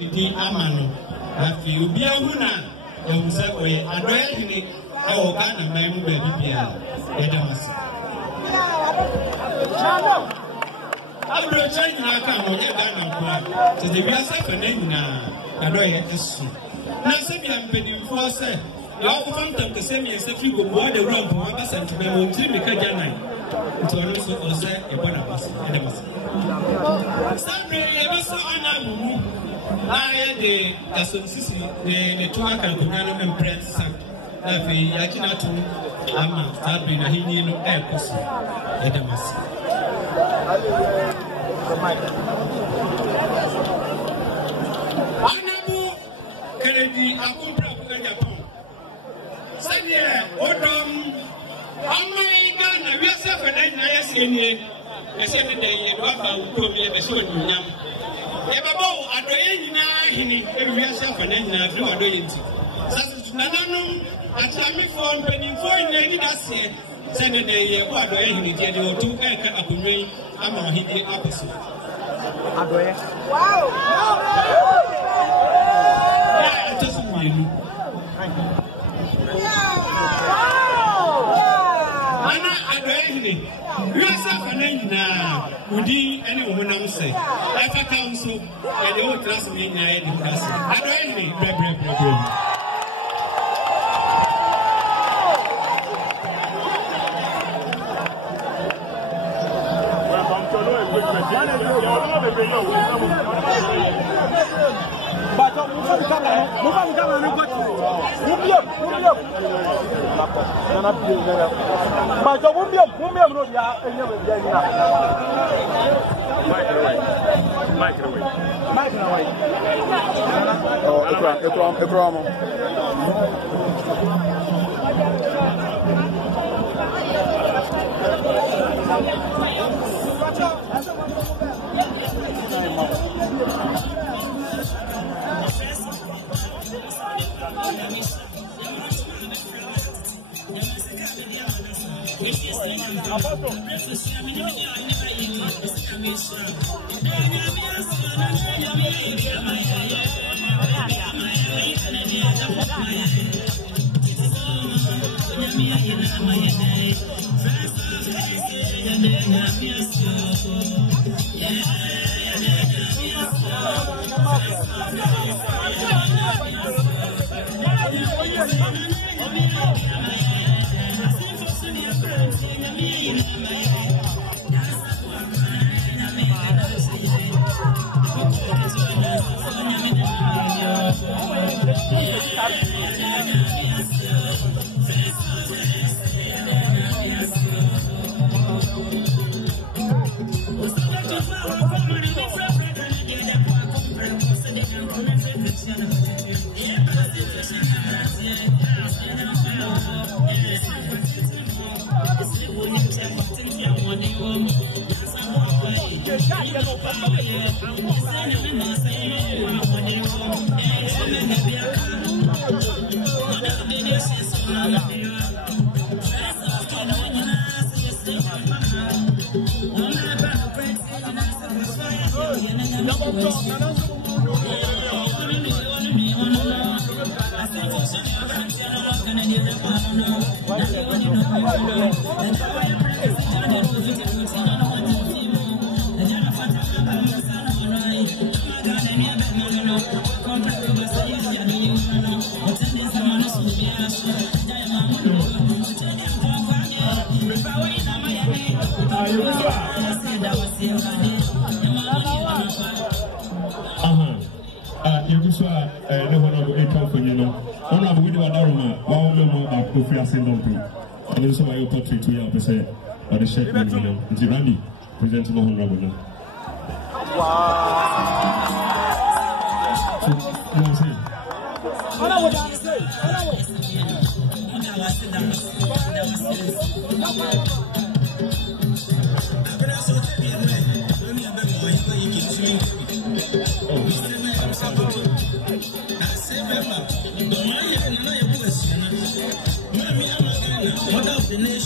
Di amano, afi ubi ahuna, yawusa oye adoya hini, awo Ghana maimu baby bia, edamasi. Abro change na aka mo ye Ghana kwa, tete bia sa fene nyina, adoya esu. Na se bia mpedimfo se, ya ko famtam ke se mi se fi go bo de rump wa ba santime mo ntiri me ka Ghana. Nti ono so o se e bona basi, edamasi. Sabre ye basa ana bumu. I the Association, the Tuaka, the man and Prince, Yakina to Ama, Sabina, he knew no air person. Edamas. Anabu Kennedy, Akumpra, Japan. Sadia, Odom, Amai, we are seven and I see in a 7 day, and told me a short yam. Ebabo adoye nyina hini ewiase afane nyina do adoye nti sase nananum atami fo mpanimfo nyina di dase sene de ye ko adoye hini de de otu eka akonwen ama ohidi apeso adoye wow ya atosu mienu ana adoye hini wiase afane nyina udi ene ohunam se afa council e de o class me nya e de class adoye ni bre Present no honorable now. Wow. Another,